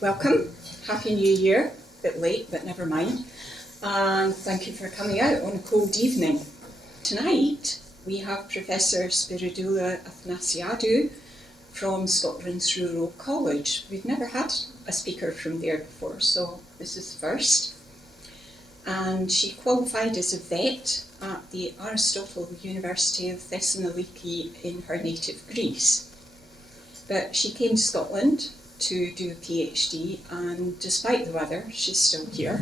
Welcome. Happy New Year. A bit late, but never mind. And thank you for coming out on a cold evening. Tonight, we have Professor Spiridoula Athanasiadou from Scotland's Rural College. We've never had a speaker from there before, so this is the first. And she qualified as a vet at the Aristotle University of Thessaloniki in her native Greece. But she came to Scotland to do a PhD, and despite the weather, she's still here.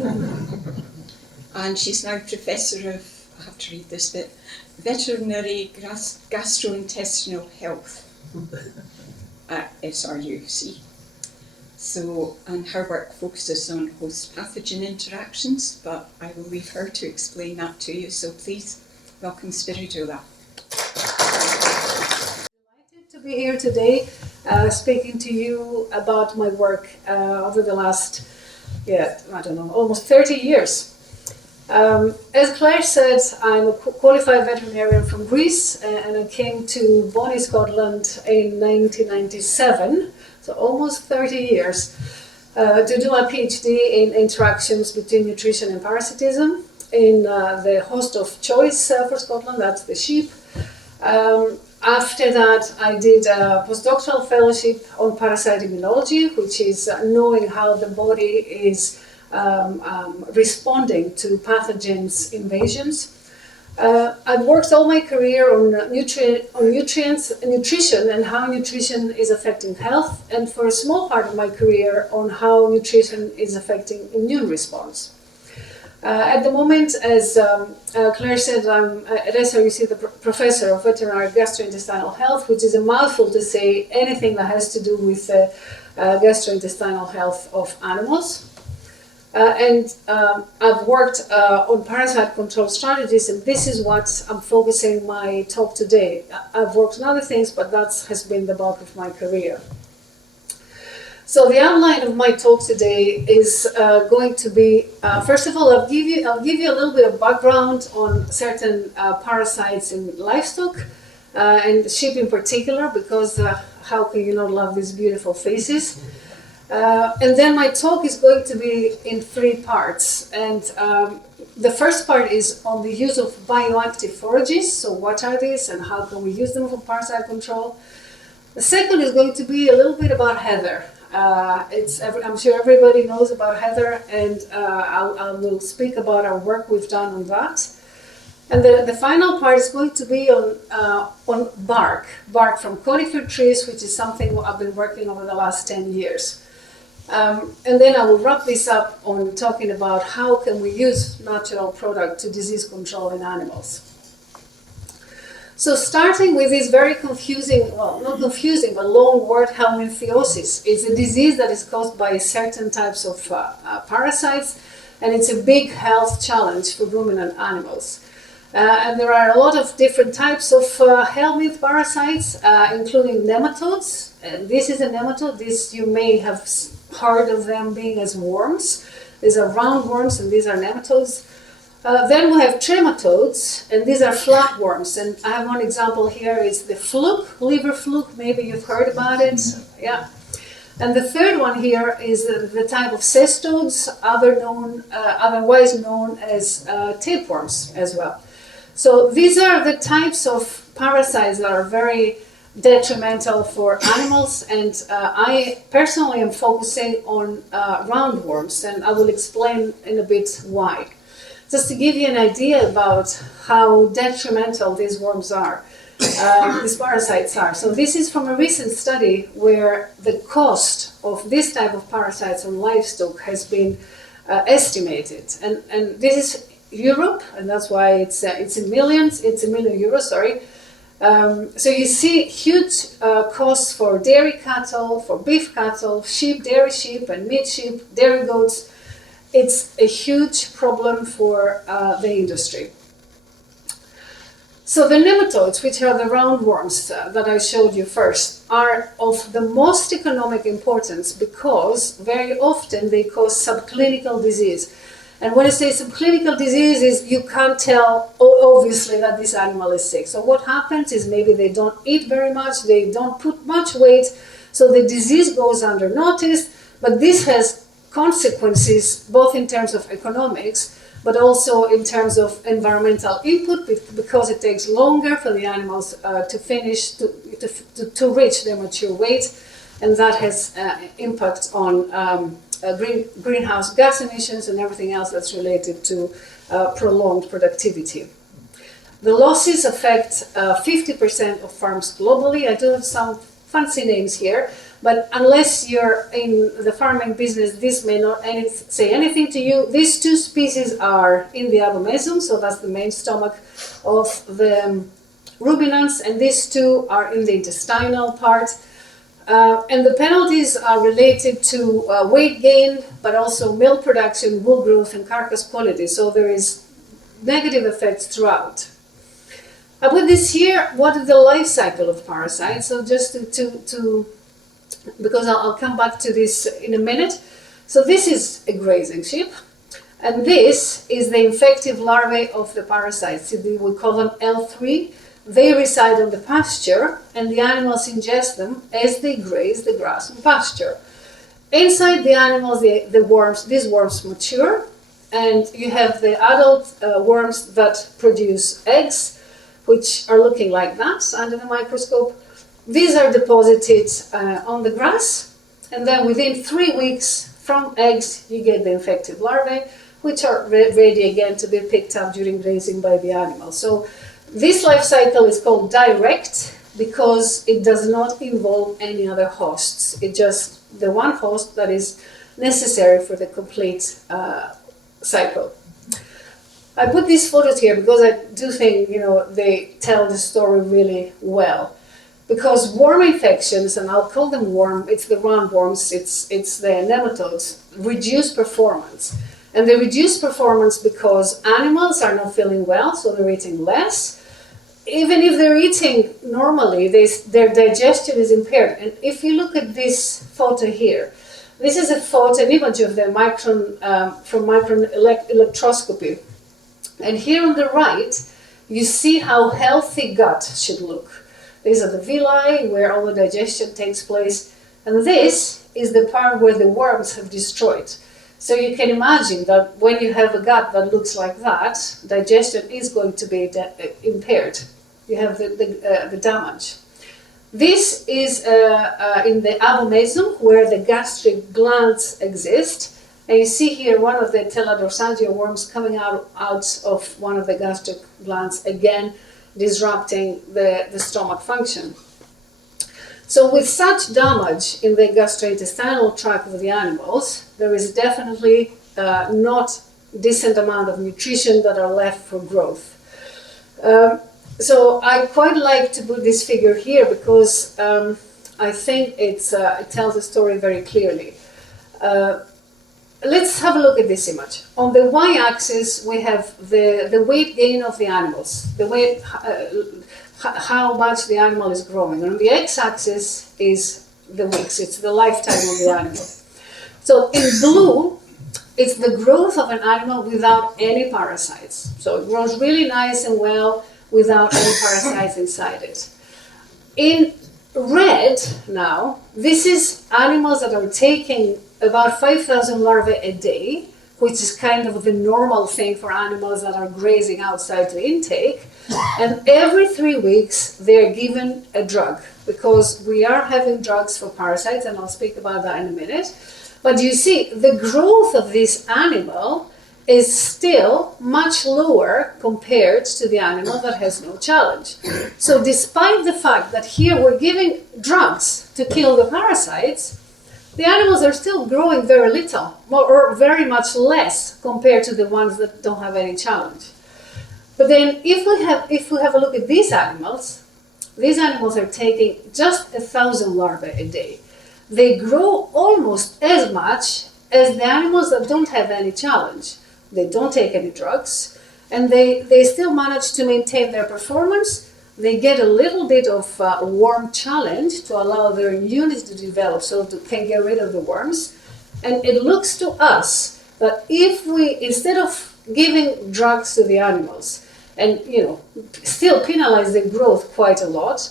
And she's now Professor of, I have to read this bit, Veterinary-Gastrointestinal Health at SRUC. So, and her work focuses on host pathogen interactions, but I will leave her to explain that to you. So please welcome Spiridoula. Delighted to be here today, speaking to you about my work over the last, almost 30 years. As Claire said, I'm a qualified veterinarian from Greece, and I came to Bonnie, Scotland in 1997. So almost 30 years, to do my PhD in interactions between nutrition and parasitism in the host of choice for Scotland, that's the sheep. After that, I did a postdoctoral fellowship on parasitic immunology, which is knowing how the body is responding to pathogens invasions. I've worked all my career on nutrition and how nutrition is affecting health, and for a small part of my career on how nutrition is affecting immune response. At the moment, as Claire said, I'm at SRUC the professor of veterinary gastrointestinal health, which is a mouthful to say anything that has to do with gastrointestinal health of animals. I've worked on parasite control strategies, and this is what I'm focusing my talk today. I've worked on other things, but that has been the bulk of my career. So the outline of my talk today is going to be, first of all, I'll give you a little bit of background on certain parasites in livestock, and sheep in particular, because how can you not love these beautiful faces? And then my talk is going to be in three parts. And the first part is on the use of bioactive-forages. So what are these and how can we use them for parasite control? The second is going to be a little bit about heather. I'm sure everybody knows about heather, and I will speak about our work we've done on that. And the final part is going to be on bark from conifer trees, which is something I've been working over the last 10 years. And then I will wrap this up on talking about how can we use natural product to disease control in animals. So starting with this very confusing, well, not confusing, but long word, helminthiosis. It's a disease that is caused by certain types of parasites, and it's a big health challenge for ruminant animals. And there are a lot of different types of helminth parasites, including nematodes. And this is a nematode. This you may have heard of them being as worms. These are roundworms, and these are nematodes. Then we have trematodes, and these are flatworms. And I have one example here, is the fluke, liver fluke. Maybe you've heard about it. Yeah. And the third one here is the type of cestodes, otherwise known as tapeworms as well. So these are the types of parasites that are very detrimental for animals, and I personally am focusing on roundworms, and I will explain in a bit why. Just to give you an idea about how detrimental these worms are, these parasites are. So this is from a recent study where the cost of this type of parasites on livestock has been estimated, and this is Europe, and that's why it's in millions. It's a million euros, sorry. So you see huge costs for dairy cattle, for beef cattle, sheep, dairy sheep, and meat sheep, dairy goats. It's a huge problem for the industry. So the nematodes, which are the roundworms that I showed you first, are of the most economic importance because very often they cause subclinical disease. And when I say subclinical disease, is you can't tell obviously that this animal is sick. So what happens is maybe they don't eat very much, they don't put much weight, So the disease goes unnoticed, but this has consequences both in terms of economics, but also in terms of environmental input, because it takes longer for the animals to finish, to reach their mature weight, and that has impact on greenhouse gas emissions and everything else that's related to prolonged productivity. The losses affect 50% of farms globally. I do have some fancy names here, but unless you're in the farming business, this may not say anything to you. These two species are in the abomasum, so that's the main stomach of the ruminants, and these two are in the intestinal part. And the penalties are related to weight gain, but also milk production, wool growth, and carcass quality. So there is negative effects throughout. I put this here, what is the life cycle of parasites? So just to because I'll come back to this in a minute. So this is a grazing sheep, and this is the infective larvae of the parasites. We call them L3. They reside on the pasture, and the animals ingest them as they graze the grass and pasture. Inside the animals, these worms mature, and you have the adult worms that produce eggs, which are looking like that under the microscope. These are deposited on the grass, and then within 3 weeks from eggs, you get the infective larvae, which are ready again to be picked up during grazing by the animal. So this life cycle is called direct because it does not involve any other hosts. It's just the one host that is necessary for the complete cycle. I put these photos here because I do think, they tell the story really well. Because worm infections, and I'll call them worm, it's the roundworms, it's the nematodes, reduce performance. And they reduce performance because animals are not feeling well, so they're eating less. Even if they're eating normally, their digestion is impaired. And if you look at this photo here, this is an image of the from micron electroscopy. And here on the right, you see how healthy gut should look. These are the villi where all the digestion takes place. And this is the part where the worms have destroyed. So you can imagine that when you have a gut that looks like that, digestion is going to be impaired. You have the damage. This is in the abomasum, where the gastric glands exist. And you see here one of the teladorsagia worms coming out of one of the gastric glands, again disrupting the stomach function. So with such damage in the gastrointestinal tract of the animals, there is definitely not decent amount of nutrition that are left for growth. So I quite like to put this figure here because I think it tells the story very clearly. Let's have a look at this image. On the y-axis, we have the weight gain of the animals, the weight, how much the animal is growing. And on the x-axis is the weeks, it's the lifetime of the animal. So in blue, it's the growth of an animal without any parasites. So it grows really nice and well without any parasites inside it. In red now, this is animals that are taking about 5,000 larvae a day, which is kind of the normal thing for animals that are grazing outside the intake. And every 3 weeks, they're given a drug, because we are having drugs for parasites, and I'll speak about that in a minute. But you see, the growth of this animal is still much lower compared to the animal that has no challenge. So despite the fact that here we're giving drugs to kill the parasites, the animals are still growing very little, or very much less compared to the ones that don't have any challenge. But then if we have a look at these animals are taking just 1,000 larvae a day. They grow almost as much as the animals that don't have any challenge. They don't take any drugs, and they still manage to maintain their performance. They get a little bit of worm challenge to allow their immunity to develop, so they can get rid of the worms. And it looks to us that if we, instead of giving drugs to the animals and still penalize the growth quite a lot,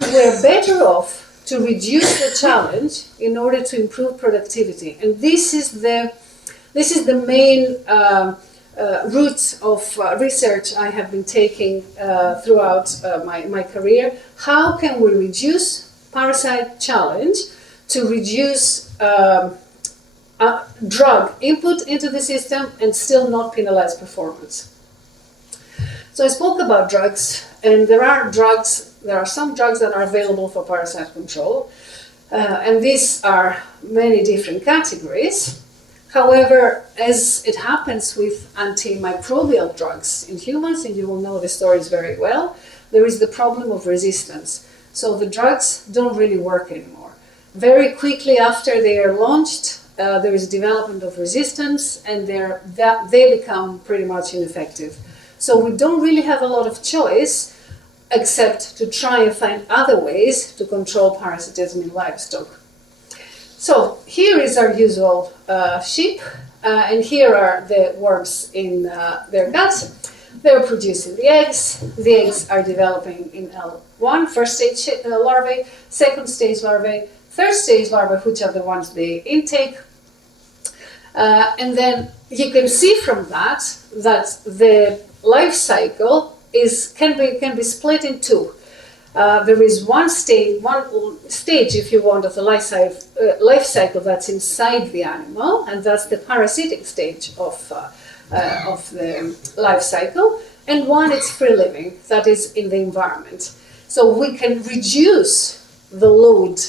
we're better off to reduce the challenge in order to improve productivity. And this is the main route of research I have been taking throughout my career. How can we reduce parasite challenge to reduce drug input into the system and still not penalize performance? So I spoke about drugs, and there are some drugs that are available for parasite control, and these are many different categories. However, as it happens with antimicrobial drugs in humans, and you will know the stories very well, there is the problem of resistance. So the drugs don't really work anymore. Very quickly after they are launched, there is development of resistance, and they become pretty much ineffective. So we don't really have a lot of choice except to try and find other ways to control parasitism in livestock. So here is our usual sheep, and here are the worms in their guts. They're producing the eggs. The eggs are developing in L1, first stage larvae, second stage larvae, third stage larvae, which are the ones they intake. And then you can see from that the life cycle can be split in two. There is one stage, if you want, of the life cycle that's inside the animal, and that's the parasitic stage of the life cycle, and one is free living, that is in the environment. So we can reduce the load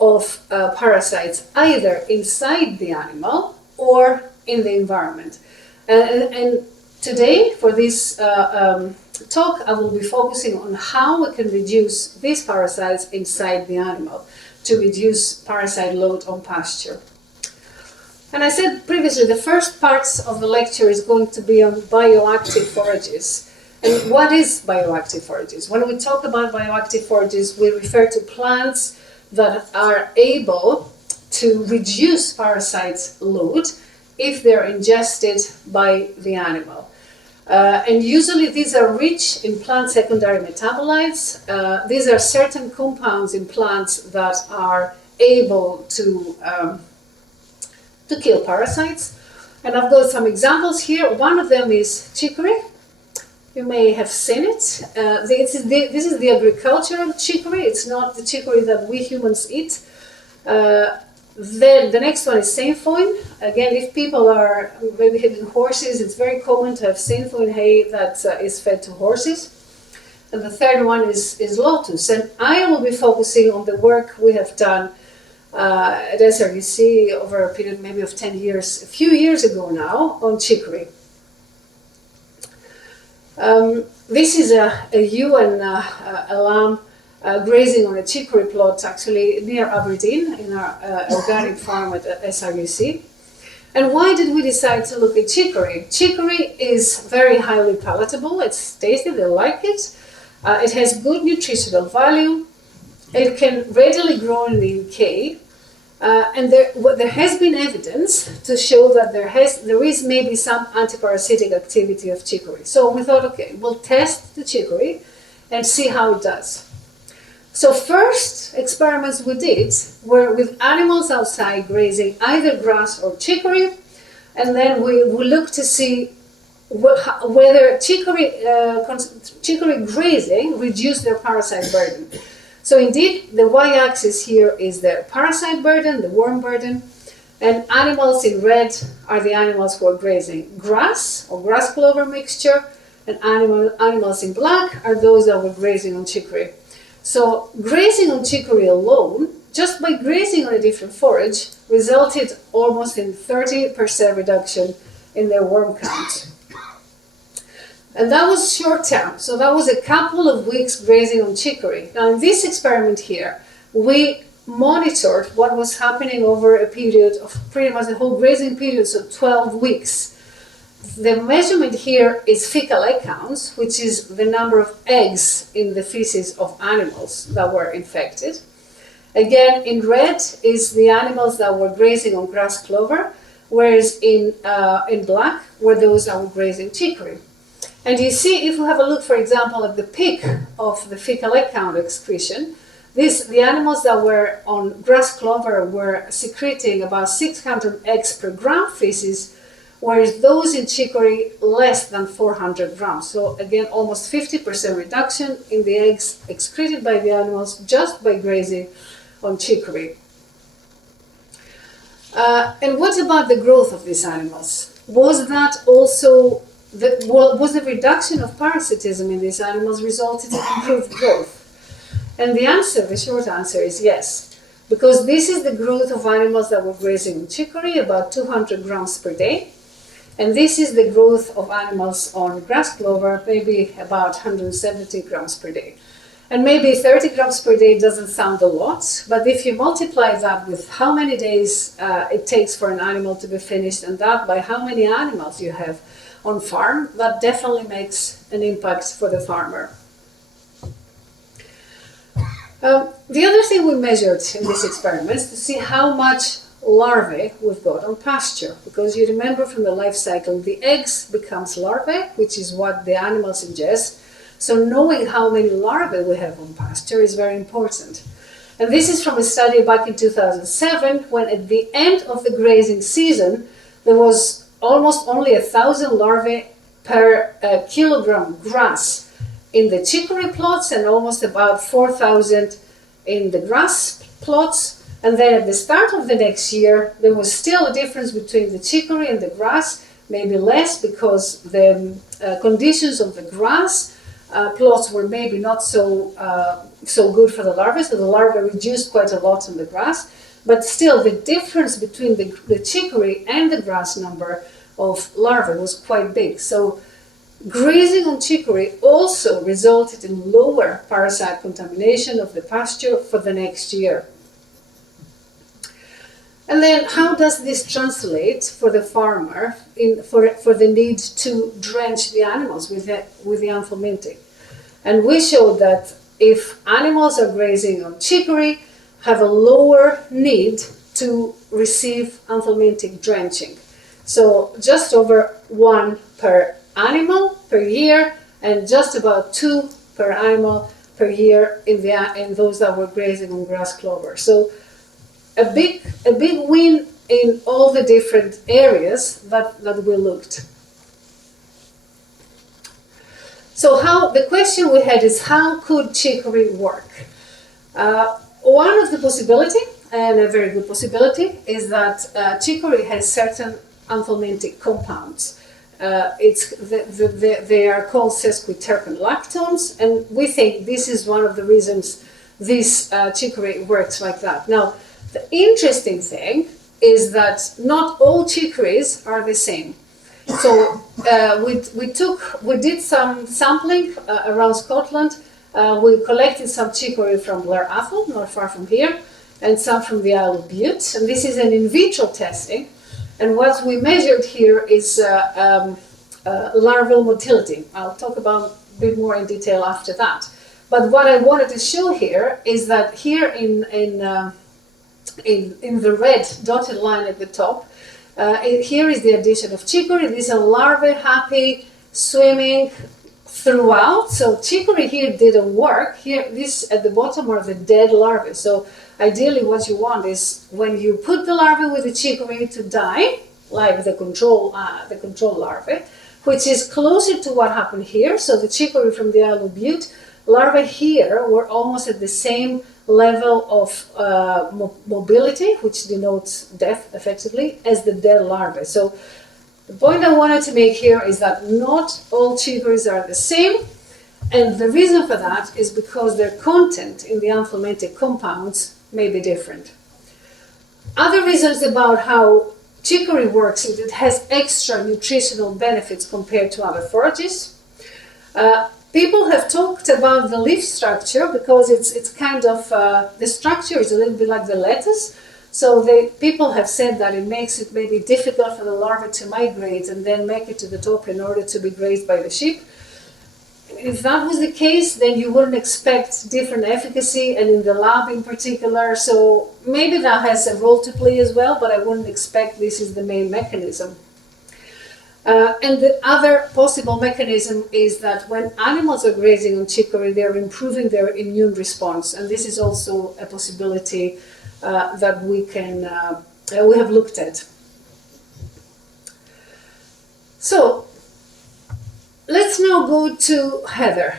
of parasites either inside the animal or in the environment. And today, for this talk, I will be focusing on how we can reduce these parasites inside the animal to reduce parasite load on pasture. And I said previously, the first parts of the lecture is going to be on bioactive forages. And what is bioactive forages? When we talk about bioactive forages, we refer to plants that are able to reduce parasites' load if they're ingested by the animal. And usually these are rich in plant-secondary metabolites. These are certain compounds in plants that are able to kill parasites. And I've got some examples here. One of them is chicory. You may have seen it. This is the agricultural chicory. It's not the chicory that we humans eat. Then the next one is sainfoin. Again, if people are maybe having horses, it's very common to have sainfoin hay that is fed to horses. And the third one is lotus. And I will be focusing on the work we have done at SRUC over a period maybe of 10 years, a few years ago now, on chicory. This is a ewe and a lamb grazing on a chicory plot actually near Aberdeen in our organic farm at SRUC. And why did we decide to look at chicory? Chicory is very highly palatable, it's tasty, they like it. It has good nutritional value. It can readily grow in the UK. And there has been evidence to show that there is maybe some antiparasitic activity of chicory. So we thought, okay, we'll test the chicory and see how it does. So first experiments we did were with animals outside grazing either grass or chicory, and then we looked to see whether chicory grazing reduced their parasite burden. So indeed, the y-axis here is the parasite burden, the worm burden, and animals in red are the animals who are grazing grass or grass clover mixture, and animals in black are those that were grazing on chicory. So grazing on chicory alone, just by grazing on a different forage, resulted almost in 30% reduction in their worm count. And that was short term, so that was a couple of weeks grazing on chicory. Now in this experiment here, we monitored what was happening over a period of pretty much the whole grazing period, so 12 weeks. The measurement here is fecal egg counts, which is the number of eggs in the feces of animals that were infected. Again, in red is the animals that were grazing on grass clover, whereas in black were those that were grazing chicory. And you see, if we have a look, for example, at the peak of the fecal egg count excretion, The animals that were on grass clover were secreting about 600 eggs per gram feces, whereas those in chicory less than 400 grams. So again, almost 50% reduction in the eggs excreted by the animals just by grazing on chicory. And what about the growth of these animals? Was that also was the reduction of parasitism in these animals resulted in improved growth? And the short answer is yes, because this is the growth of animals that were grazing on chicory, about 200 grams per day. And this is the growth of animals on grass clover, maybe about 170 grams per day. And maybe 30 grams per day doesn't sound a lot, but if you multiply that with how many days it takes for an animal to be finished, and that by how many animals you have on farm, that definitely makes an impact for the farmer. The other thing we measured in this experiment is to see how much larvae we've got on pasture, because you remember from the life cycle, the eggs becomes larvae, which is what the animals ingest. So knowing how many larvae we have on pasture is very important. And this is from a study back in 2007, when at the end of the grazing season, there was almost only 1,000 larvae per kilogram grass in the chicory plots and almost about 4,000 in the grass plots. And then at the start of the next year, there was still a difference between the chicory and the grass, maybe less because the conditions of the grass plots were maybe not so good for the larvae, so the larvae reduced quite a lot on the grass. But still, the difference between the chicory and the grass number of larvae was quite big. So grazing on chicory also resulted in lower parasite contamination of the pasture for the next year. And then how does this translate for the farmer for the need to drench the animals with the anthelmintic? And we showed that if animals are grazing on chicory, have a lower need to receive anthelmintic drenching. So just over 1 per animal per year, and just about 2 per animal per year in those that were grazing on grass clover. So a big win in all the different areas that we looked. So the question we had is, how could chicory work? One of the possibility, and a very good possibility, is that chicory has certain anthelmintic compounds. They are called sesquiterpene lactones, and we think this is one of the reasons this chicory works like that. Now, the interesting thing is that not all chicories are the same. So we did some sampling around Scotland. We collected some chicory from Blair Atholl, not far from here, and some from the Isle of Bute. And this is an in vitro testing. And what we measured here is larval motility. I'll talk about a bit more in detail after that. But what I wanted to show here is that here in the red dotted line at the top, here is the addition of chicory. These are larvae happy swimming throughout. So chicory here didn't work. Here, this at the bottom are the dead larvae. So ideally what you want is when you put the larvae with the chicory to die, like the control larvae, which is closer to what happened here. So the chicory from the Isle of Bute, larvae here were almost at the same level of mobility, which denotes death effectively, as the dead larvae. So the point I wanted to make here is that not all chicories are the same, and the reason for that is because their content in the anthelmintic compounds may be different. Other reasons about how chicory works is it has extra nutritional benefits compared to other forages. People have talked about the leaf structure because it's kind of, the structure is a little bit like the lettuce. So people have said that it makes it maybe difficult for the larvae to migrate and then make it to the top in order to be grazed by the sheep. If that was the case, then you wouldn't expect different efficacy, and in the lab in particular. So maybe that has a role to play as well, but I wouldn't expect this is the main mechanism. And the other possible mechanism is that when animals are grazing on chicory, they're improving their immune response, and this is also a possibility that we have looked at. So let's now go to heather.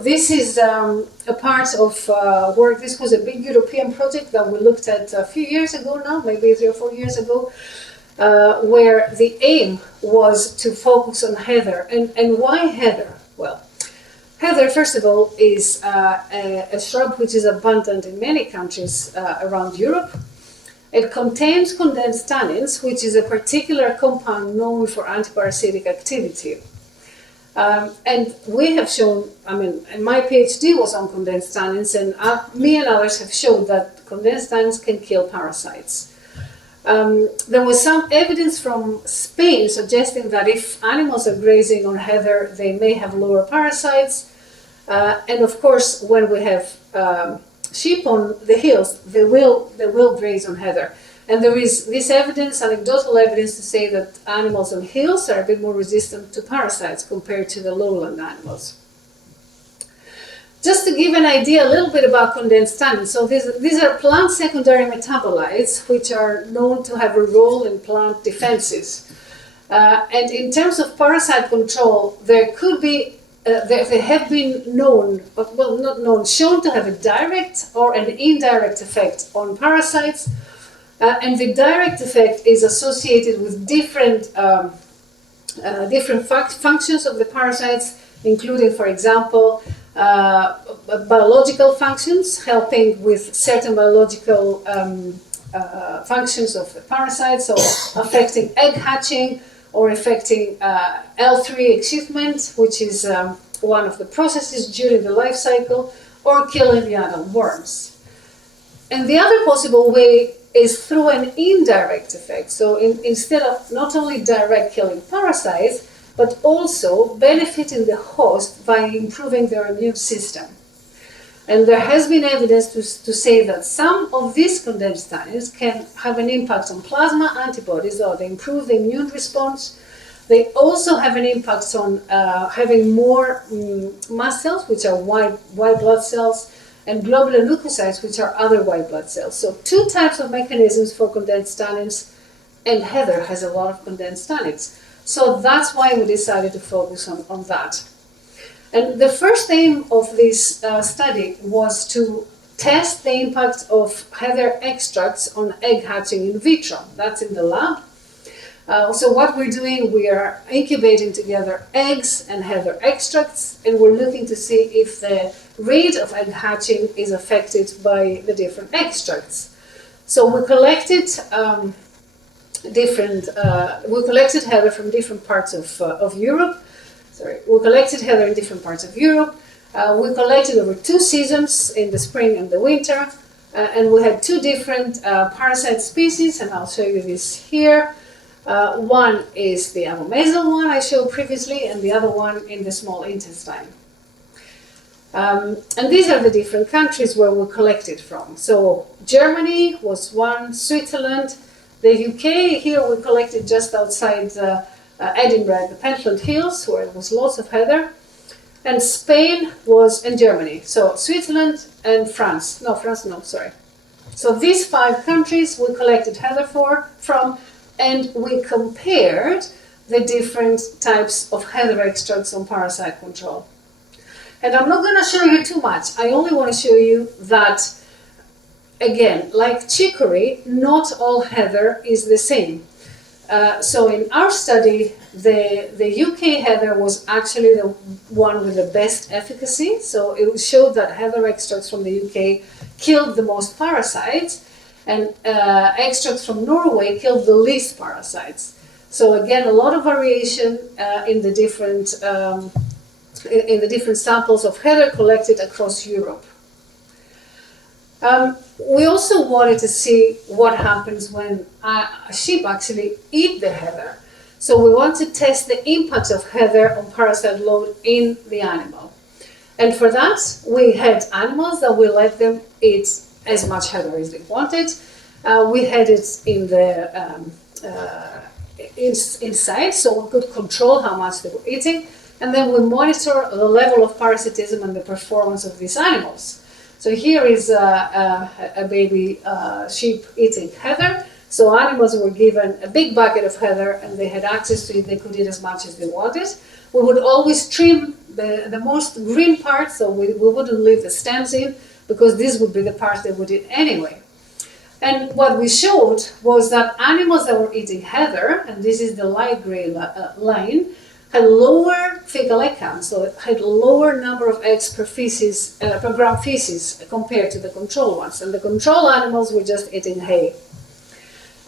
This is a part of work. This was a big European project that we looked at a few years ago now, maybe 3 or 4 years ago, where the aim was to focus on heather. And why heather? Well, heather, first of all, is a shrub which is abundant in many countries around Europe. It contains condensed tannins, which is a particular compound known for antiparasitic activity. And we have shown, and my PhD was on condensed tannins, and me and others have shown that condensed tannins can kill parasites. There was some evidence from Spain suggesting that if animals are grazing on heather, they may have lower parasites. And of course, when we have sheep on the hills, they will graze on heather. And there is this evidence, anecdotal evidence, to say that animals on hills are a bit more resistant to parasites compared to the lowland animals. Just to give an idea a little bit about condensed tannins, so these are plant-secondary-metabolites, which are known to have a role in plant defenses. And in terms of parasite control, there could be they have been known, but well, not known, shown to have a direct or an indirect effect on parasites. And the direct effect is associated with different functions of the parasites, including, for example, biological functions, helping with certain biological functions of the parasites, so affecting egg hatching or affecting L3 excitement, which is one of the processes during the life cycle, or killing the adult worms. And the other possible way is through an indirect effect. So instead of not only direct killing parasites, but also benefiting the host by improving their immune system. And there has been evidence to say that some of these condensed tannins can have an impact on plasma antibodies, or they improve the immune response. They also have an impact on having more mast cells, which are white blood cells, and globular leukocytes, which are other white blood cells. So 2 types of mechanisms for condensed tannins, and heather has a lot of condensed tannins. So that's why we decided to focus on that. And the first aim of this study was to test the impact of heather extracts on egg hatching in vitro. That's in the lab. So what we're doing, we are incubating together eggs and heather extracts, and we're looking to see if the rate of egg hatching is affected by the different extracts. So we collected heather from different parts of Europe. We collected heather in different parts of Europe. We collected over 2 seasons, in the spring and the winter, and we had 2 different parasite species, and I'll show you this here. One is the abomasal one I showed previously, and the other one in the small intestine. And these are the different countries where we collected from. So Germany was one, Switzerland, the UK, here we collected just outside Edinburgh, the Pentland Hills, where there was lots of heather. And Spain was in Germany. So Switzerland and France. So these 5 countries we collected heather from, and we compared the different types of heather extracts on parasite control. And I'm not going to show you too much. I only want to show you that, again, like chicory, not all heather is the same. So in our study, the UK heather was actually the one with the best efficacy. So it showed that heather extracts from the UK killed the most parasites, and extracts from Norway killed the least parasites. So again, a lot of variation in the different samples of heather collected across Europe. We also wanted to see what happens when sheep actually eat the heather. So we want to test the impact of heather on parasite load in the animal. And for that, we had animals that we let them eat as much heather as they wanted. We had it in inside, so we could control how much they were eating, and then we monitor the level of parasitism and the performance of these animals. So here is a baby sheep eating heather. So animals were given a big bucket of heather and they had access to it. They could eat as much as they wanted. We would always trim the most green part, so we wouldn't leave the stems in, because this would be the part they would eat anyway. And what we showed was that animals that were eating heather, and this is the light gray line, had lower fecal egg count, so it had lower number of eggs per gram feces compared to the control ones. And the control animals were just eating hay.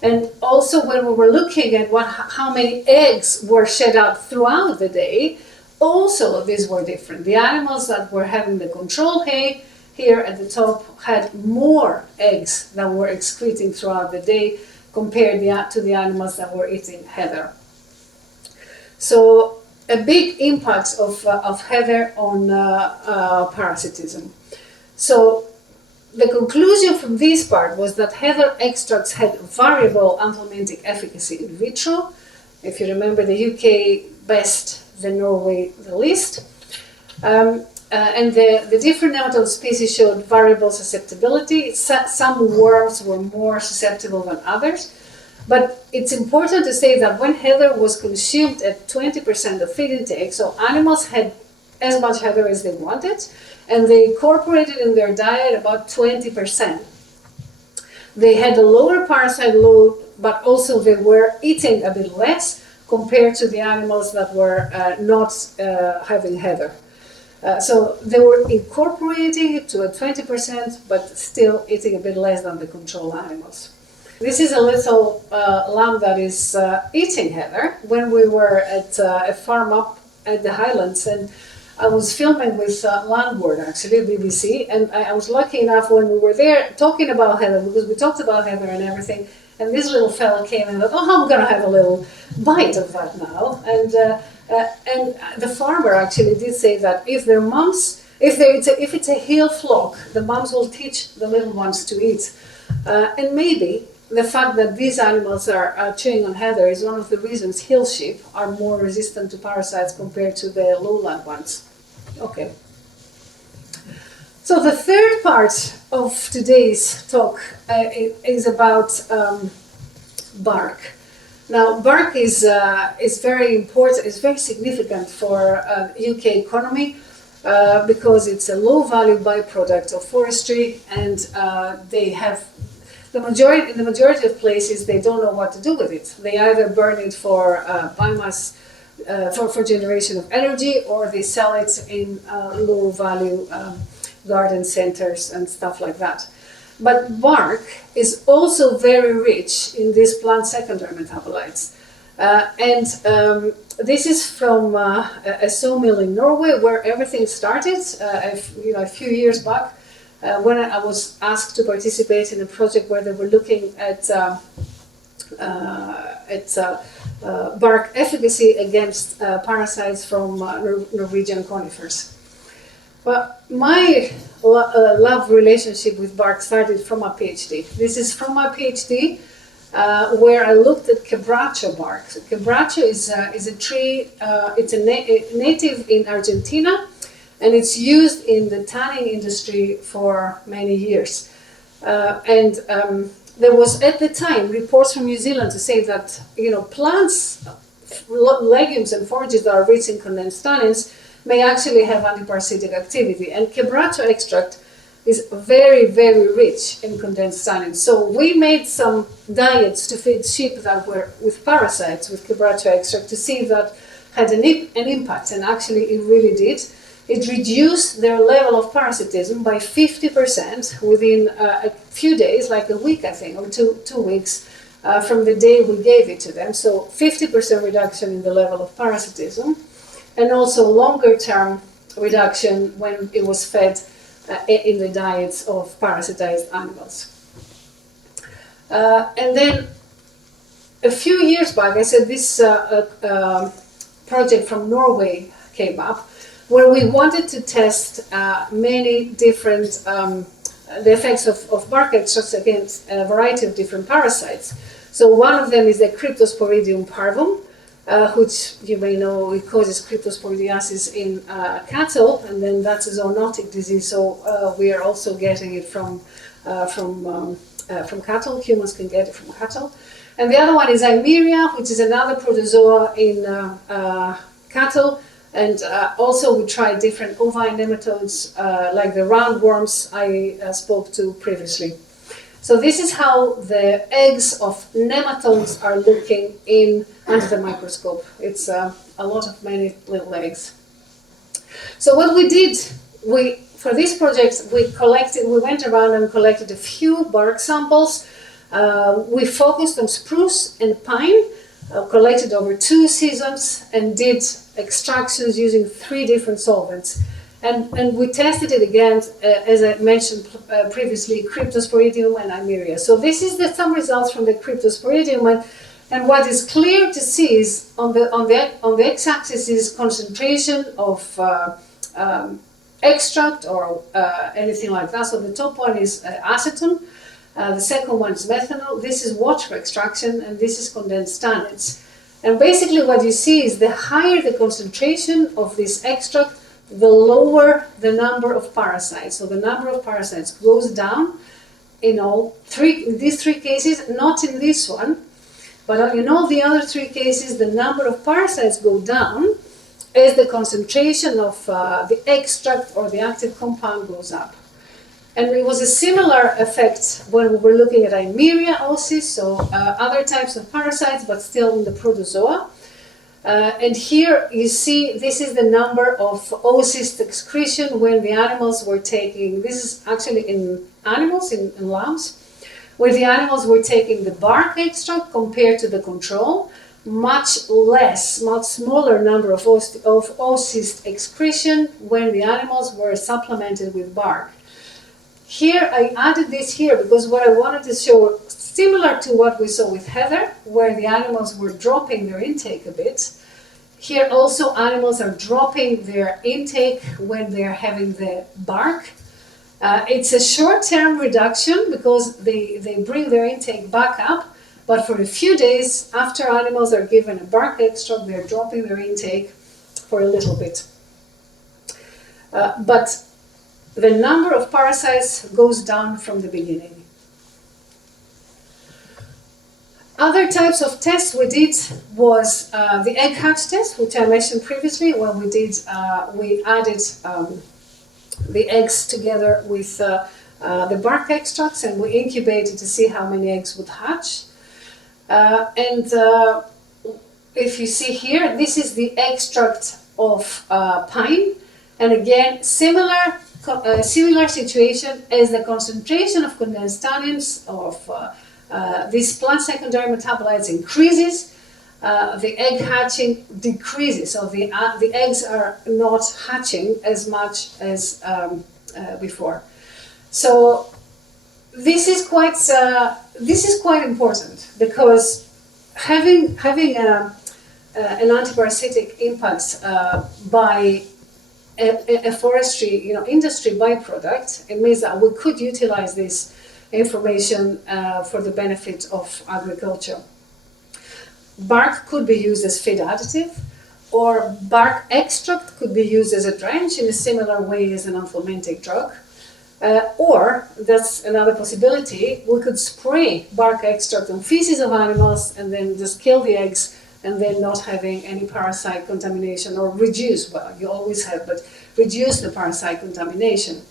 And also when we were looking at how many eggs were shed out throughout the day, also these were different. The animals that were having the control hay here at the top had more eggs that were excreting throughout the day compared to the animals that were eating heather. So a big impact of heather on parasitism. So the conclusion from this part was that heather extracts had variable anthelmintic efficacy in vitro. If you remember, the UK best, the Norway the least. And the different nematode species showed variable susceptibility. Some worms were more susceptible than others. But it's important to say that when heather was consumed at 20% of feed intake, so animals had as much heather as they wanted, and they incorporated in their diet about 20%. They had a lower parasite load, but also they were eating a bit less compared to the animals that were not having heather. So they were incorporating it to a 20%, but still eating a bit less than the control animals. This is a little lamb that is eating heather. When we were at a farm up at the Highlands, and I was filming with Landward, actually, BBC, and I was lucky enough when we were there talking about heather, because we talked about heather and everything, and this little fella came and thought, oh, I'm going to have a little bite of that now. And the farmer actually did say that if their mums, if it's a hill flock, the mums will teach the little ones to eat. And maybe the fact that these animals are chewing on heather is one of the reasons hill sheep are more resistant to parasites compared to the lowland ones. Okay. So the third part of today's talk is about bark. Now, bark is very important, it's very significant for UK economy because it's a low-value byproduct of forestry, and they have in the majority of places they don't know what to do with it. They either burn it for biomass, for generation of energy, or they sell it in low-value garden centers and stuff like that. But bark is also very rich in these plant-secondary-metabolites. This is from a sawmill in Norway where everything started a few years back when I was asked to participate in a project where they were looking at bark efficacy against parasites from Norwegian conifers. But my love relationship with bark started from my PhD. This is from my PhD, where I looked at quebracho bark. So quebracho is a tree. It's a native in Argentina, and it's used in the tanning industry for many years. There was at the time reports from New Zealand to say that plants, legumes, and forages that are rich in condensed tannins may actually have antiparasitic activity, and quebracho extract is very, very rich in condensed tannins. So we made some diets to feed sheep that were with parasites with quebracho extract to see if that had an impact, and actually it really did. It reduced their level of parasitism by 50% within a few days, like a week, I think, or two weeks from the day we gave it to them. So 50% reduction in the level of parasitism, and also longer-term reduction when it was fed in the diets of parasitized animals. And then a few years back, I said this project from Norway came up, where we wanted to test many different the effects of bark extracts against a variety of different parasites. So one of them is the Cryptosporidium parvum, which you may know it causes cryptosporidiasis in cattle, and then that's a zoonotic disease. So we are also getting it from cattle. Humans can get it from cattle. And the other one is Eimeria, which is another protozoa in cattle. And also we tried different ovine nematodes, like the roundworms I spoke to previously. So this is how the eggs of nematodes are looking under the microscope. It's a lot of many little eggs. So what we did, for this project, we went around and collected a few bark samples. We focused on spruce and pine, collected over 2 seasons, and did extractions using 3 different solvents. And we tested it against, as I mentioned previously, Cryptosporidium and Eimeria. So this is some results from the Cryptosporidium, and what is clear to see is on the x-axis is concentration of extract or anything like that. So the top one is acetone, the second one is methanol. This is water extraction, and this is condensed tannins. And basically, what you see is the higher the concentration of this extract, the lower the number of parasites. So the number of parasites goes down in these 3 cases, not in this one, but in all the other 3 cases, the number of parasites go down as the concentration of the extract or the active compound goes up. And it was a similar effect when we were looking at Eimeria oocysts, so other types of parasites, but still in the protozoa. And here you see this is the number of oocyst excretion when the animals were taking, this is actually in animals, in lambs, where the animals were taking the bark extract compared to the control, much smaller number of oocyst excretion when the animals were supplemented with bark. Here, I added this here because what I wanted to show, similar to what we saw with heather, where the animals were dropping their intake a bit, here also animals are dropping their intake when they're having the bark. It's a short-term reduction because they bring their intake back up, but for a few days after animals are given a bark extract, they're dropping their intake for a little bit. But the number of parasites goes down from the beginning. Other types of tests we did was the egg hatch test, which I mentioned previously, where we added the eggs together with the bark extracts, and we incubated to see how many eggs would hatch. If you see here, this is the extract of pine, and again, similar situation as the concentration of condensed tannins of these plant-secondary metabolites increases, the egg hatching decreases. So the eggs are not hatching as much as before. So this is quite important because having an antiparasitic impact by a forestry industry byproduct, it means that we could utilize this information for the benefit of agriculture. Bark could be used as feed additive, or bark extract could be used as a drench in a similar way as an anthelmintic drug. Or, that's another possibility, we could spray bark extract on feces of animals and then just kill the eggs and then not having any parasite contamination, or reduce, well, you always have, but reduce the parasite contamination.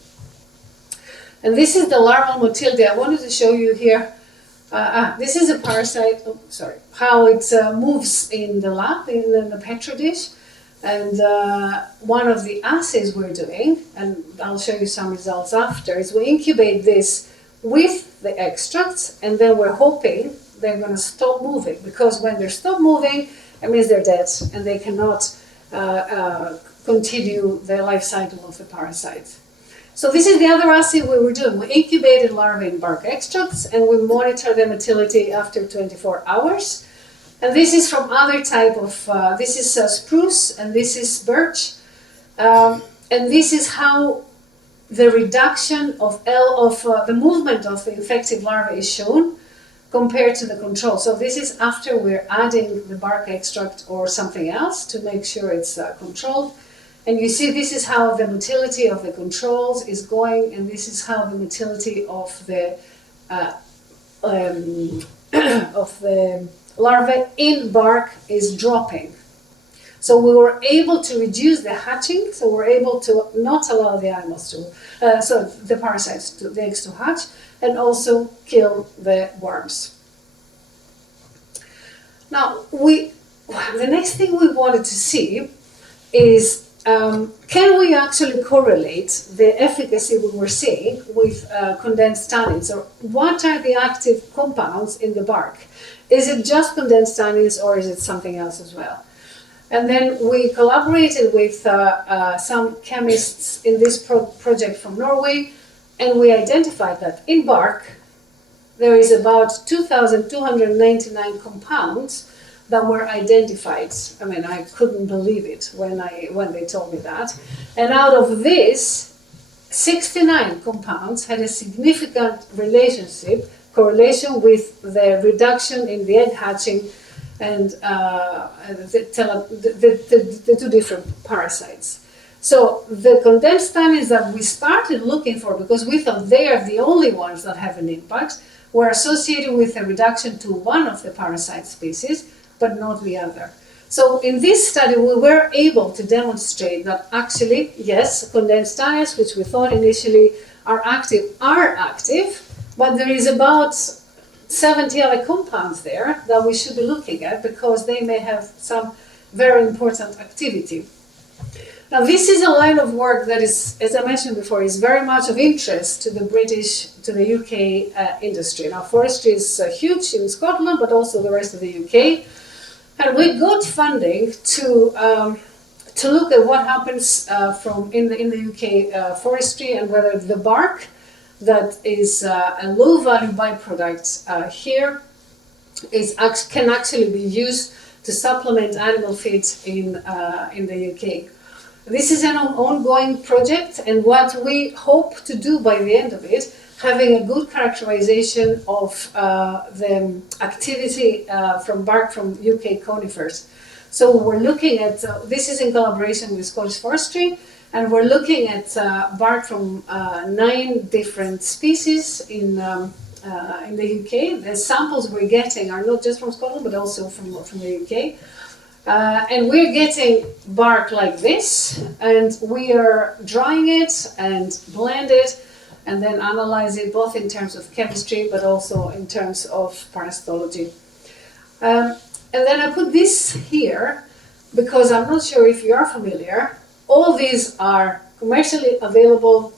And this is the larval motility. I wanted to show you here. This is a parasite, how it moves in the lab, in the petri dish. And one of the assays we're doing, and I'll show you some results after, is we incubate this with the extracts, and then we're hoping they're going to stop moving, because when they stop moving, it means they're dead and they cannot continue the life cycle of the parasite. So this is the other assay we were doing. We incubated larvae in bark extracts, and we monitor the motility after 24 hours. And this is from other type of, this is spruce and this is birch. And this is how the reduction of the movement of the infective larvae is shown. compared to the control. So this is after we're adding the bark extract or something else to make sure it's controlled. And you see this is how the motility of the controls is going, and this is how the motility of the of the larvae in bark is dropping. So we were able to reduce the hatching, so we're able to not allow the animals to, the parasites, the eggs to hatch, and also kill the worms. Now, the next thing we wanted to see is can we actually correlate the efficacy we were seeing with condensed tannins, or what are the active compounds in the bark? Is it just condensed tannins or is it something else as well? And then we collaborated with some chemists in this project from Norway, and we identified that in bark there is about 2,299 compounds that were identified. I mean, I couldn't believe it when they told me that. And out of this, 69 compounds had a significant correlation with the reduction in the egg hatching and the two different parasites. So the condensed tannins that we started looking for, because we thought they are the only ones that have an impact, were associated with a reduction to one of the parasite species, but not the other. So in this study, we were able to demonstrate that actually, yes, condensed tannins, which we thought initially are active, but there is about 70 other compounds there that we should be looking at because they may have some very important activity. Now, this is a line of work that is, as I mentioned before, is very much of interest to the UK industry. Now, forestry is huge in Scotland, but also the rest of the UK. And we got funding to look at what happens in the UK forestry, and whether the bark that is a low-value byproduct here can actually be used to supplement animal feed in the UK. This is an ongoing project, and what we hope to do by the end of it, having a good characterization of the activity from bark from UK conifers. So we're looking at, this is in collaboration with Scottish Forestry, and we're looking at bark from 9 different species in the UK. The samples we're getting are not just from Scotland, but also from the UK. And we're getting bark like this, and we are drying it and blend it, and then analyze it both in terms of chemistry, but also in terms of parasitology. And then I put this here because I'm not sure if you are familiar. All these are commercially available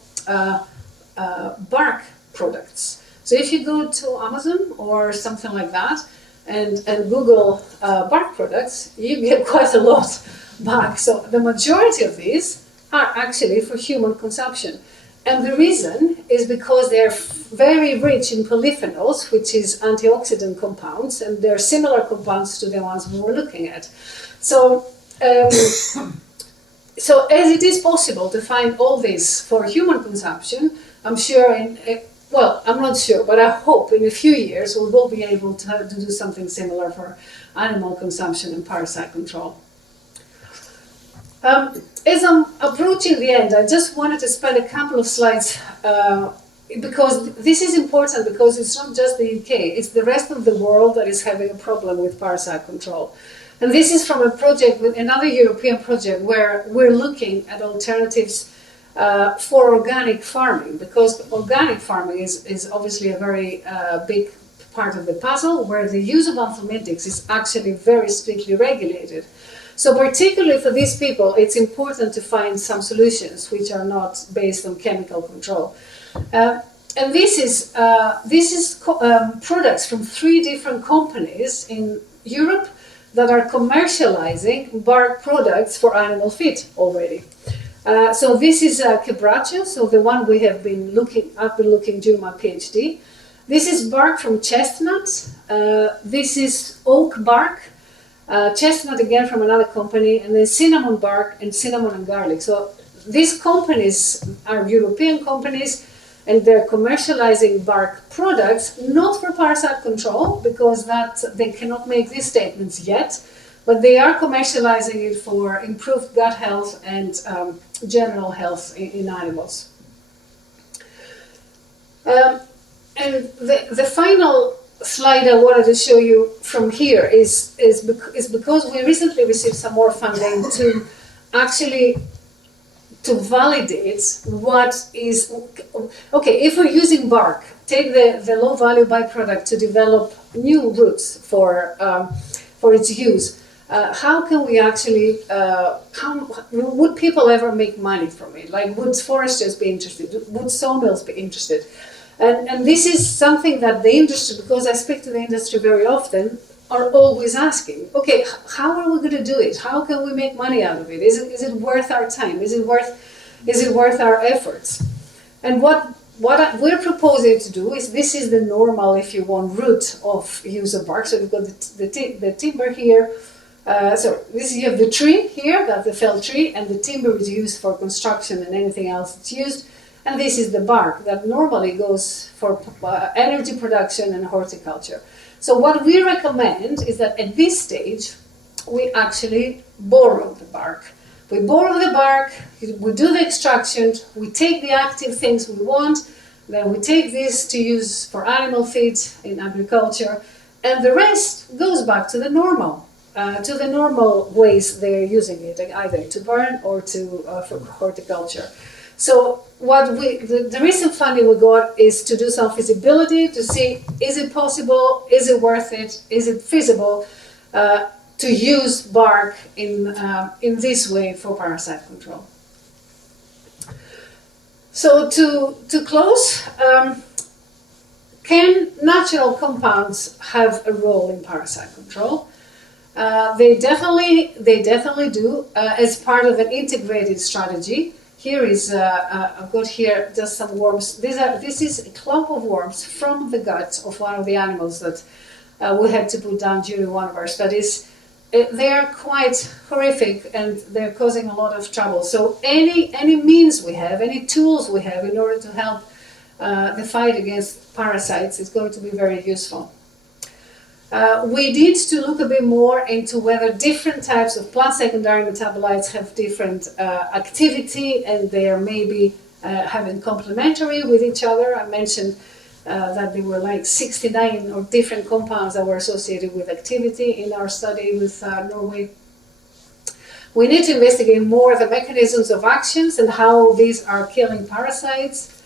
bark products. So if you go to Amazon or something like that and Google bark products, you get quite a lot back. So the majority of these are actually for human consumption. And the reason is because they're very rich in polyphenols, which is antioxidant compounds, and they're similar compounds to the ones we were looking at. So, so as it is possible to find all this for human consumption, I'm sure I'm not sure, but I hope in a few years we will be able to do something similar for animal consumption and parasite control. As I'm approaching the end, I just wanted to spend a couple of slides because this is important, because it's not just the UK, it's the rest of the world that is having a problem with parasite control. And this is from a project, with another European project, where we're looking at alternatives for organic farming, because organic farming is obviously a very big part of the puzzle, where the use of anthelmintics is actually very strictly regulated. So particularly for these people, it's important to find some solutions which are not based on chemical control. And this is products from 3 different companies in Europe that are commercializing bark products for animal feed already. So this is quebracho, so the one we have been looking. I've been looking during my PhD. This is bark from chestnut. This is oak bark. Chestnut again from another company, and then cinnamon bark and cinnamon and garlic. So these companies are European companies. and they're commercializing bark products, not for parasite control, because that they cannot make these statements yet, but they are commercializing it for improved gut health and general health in animals. And the final slide I wanted to show you from here is because we recently received some more funding to actually to validate what is, okay, if we're using bark, take the low value byproduct to develop new routes for its use, how can we actually, would people ever make money from it? Like, would foresters be interested? Would sawmills be interested? And this is something that the industry, because I speak to the industry very often, are always asking, okay, how are we going to do it? How can we make money out of it? Is it worth our time? Is it worth our efforts? And what we're proposing to do is, this is the normal, if you want, route of use of bark. So we've got the timber here. So you have the tree here, that's the felled tree, and the timber is used for construction and anything else that's used. And this is the bark that normally goes for energy production and horticulture. So what we recommend is that at this stage, we actually borrow the bark. We borrow the bark, we do the extraction, we take the active things we want, then we take this to use for animal feed in agriculture, and the rest goes back to the normal ways they're using it, either to burn or for horticulture. So the recent funding we got is to do some feasibility, to see, is it possible, is it worth it, is it feasible to use bark in this way for parasite control. So to close, can natural compounds have a role in parasite control? They definitely do as part of an integrated strategy. Here is, I've got here just some worms. This is a clump of worms from the gut of one of the animals that we had to put down during one of our studies. They are quite horrific and they're causing a lot of trouble. So any means we have, any tools we have in order to help the fight against parasites is going to be very useful. We need to look a bit more into whether different types of plant-secondary metabolites have different activity, and they are maybe having complementary with each other. I mentioned that there were like 69 or different compounds that were associated with activity in our study with Norway. We need to investigate more the mechanisms of actions and how these are killing parasites.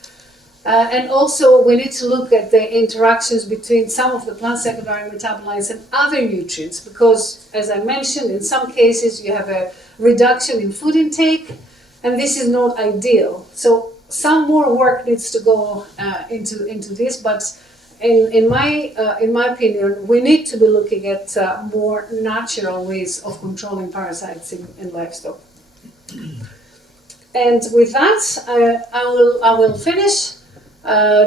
And also we need to look at the interactions between some of the plant secondary metabolites and other nutrients, because, as I mentioned, in some cases you have a reduction in food intake, and this is not ideal. So some more work needs to go into this, but in my opinion, we need to be looking at more natural ways of controlling parasites in livestock. And with that, I will finish.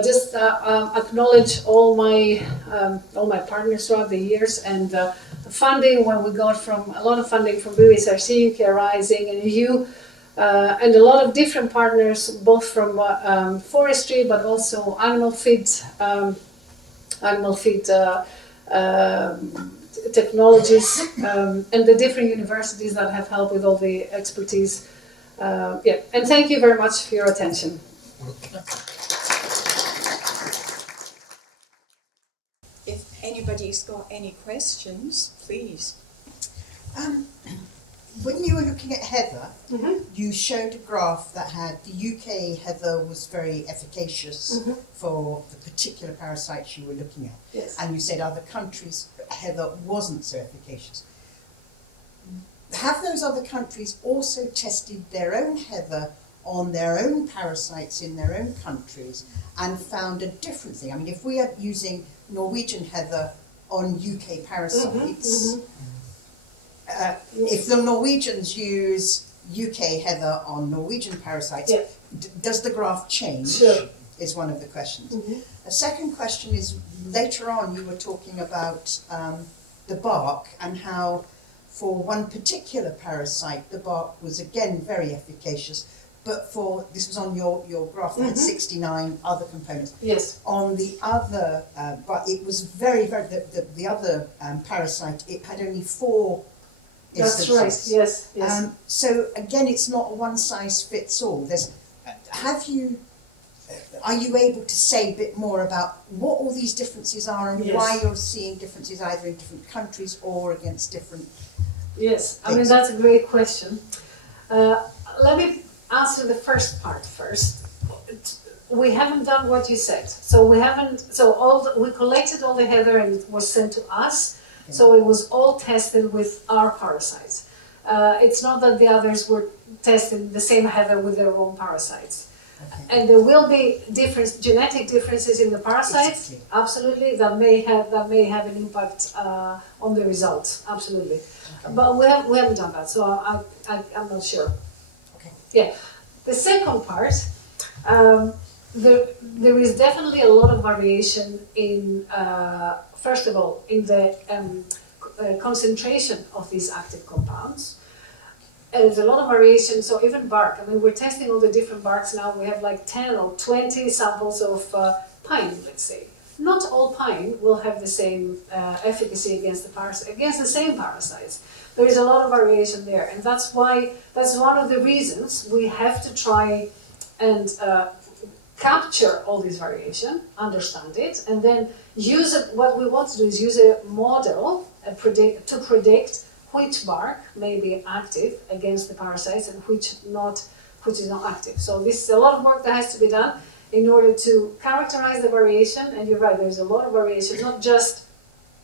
Just acknowledge all my partners throughout the years, and the funding when we got from a lot of funding from BSRC, UK Rising, and EU, and a lot of different partners, both from forestry but also animal feed technologies, and the different universities that have helped with all the expertise. And thank you very much for your attention. If anybody's got any questions, please. When you were looking at heather, you showed a graph that had the UK heather was very efficacious for the particular parasites you were looking at. Yes. And you said other countries' heather wasn't so efficacious. Have those other countries also tested their own heather on their own parasites in their own countries and found a different thing? I mean, if we are using Norwegian heather on UK parasites, if the Norwegians use UK heather on Norwegian parasites, does the graph change? Sure. Is one of the questions. A second question is, later on you were talking about the bark and how for one particular parasite the bark was again very efficacious, but for, this was on your graph, that had 69 other components. Yes. On the other, but it was very, the other parasite, it had only 4 That's instances. right. Yes. Yes. So again, it's not a one size fits all. There's, are you able to say a bit more about what all these differences are and Yes. why you're seeing differences either in different countries or against different? Yes, I mean, that's a great question. Let me answer the first part first. We haven't done what you said. So we haven't, we collected all the heather and it was sent to us. Okay. So it was all tested with our parasites. It's not that the others were tested the same heather with their own parasites. Okay. And there will be genetic differences in the parasites. Exactly. Absolutely, that may have an impact on the results. Absolutely, Okay. but we haven't done that, so I'm not sure. Okay. Yeah, the second part, there is definitely a lot of variation in first of all in the concentration of these active compounds. There's a lot of variation, so even bark. I mean, we're testing all the different barks now. We have like 10 or 20 samples of pine, let's say. Not all pine will have the same efficacy against the same parasites. There is a lot of variation there, and that's one of the reasons we have to try and capture all this variation, understand it, and then use it. What we want to do is use a model to predict which bark may be active against the parasites and which is not active. So this is a lot of work that has to be done in order to characterize the variation. And you're right, there's a lot of variation, not just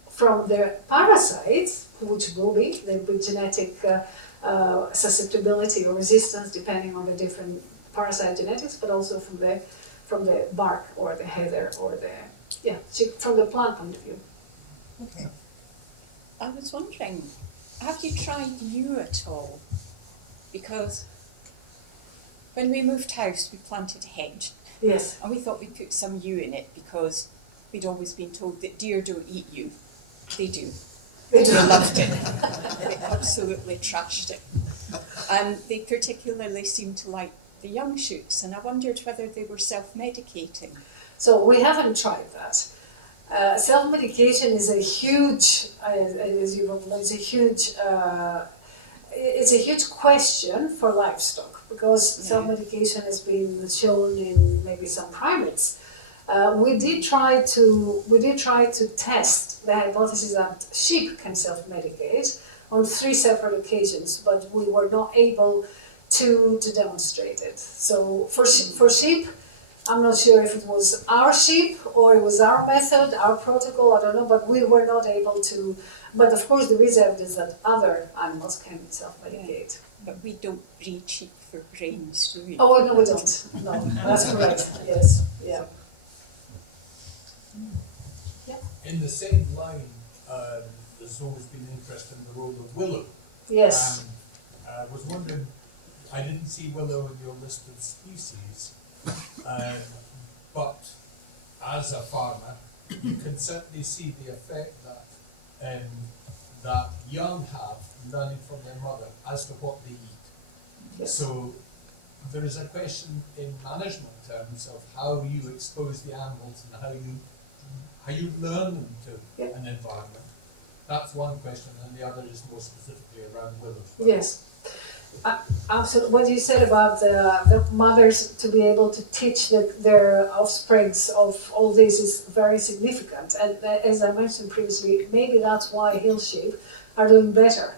from the parasites, which will be the genetic susceptibility or resistance depending on the different parasite genetics, but also from the bark or the heather or from the plant point of view. Okay. I was wondering, have you tried yew at all? Because when we moved house, we planted a hedge, Yes. and we thought we'd put some yew in it because we'd always been told that deer don't eat yew. They do. They loved it. They absolutely trashed it. And they particularly seemed to like the young shoots, and I wondered whether they were self-medicating. So we haven't tried that. Self-medication is a huge, as you know, it's a huge question for livestock because self-medication has been shown in maybe some primates. We did try to test the hypothesis that sheep can self-medicate on 3 separate occasions, but we were not able to demonstrate it. So for sheep, I'm not sure if it was our sheep or it was our method, our protocol, I don't know, but we were not able to. But of course there is evidence that other animals can self-medicate. But we don't breed sheep for brains, do we? Oh, no, we don't. No, that's correct. Yes, yeah. In the same line, there's always been interest in the role of willow. Yes. And I was wondering, I didn't see willow in your list of species, but as a farmer, you can certainly see the effect that young have learning from their mother as to what they eat. Yes. So there is a question in management terms of how you expose the animals and how you learn them to an environment. That's one question, and the other is more specifically around willow. Yes. Absolutely. What you said about the mothers to be able to teach their offsprings of all this is very significant. And as I mentioned previously, maybe that's why hill sheep are doing better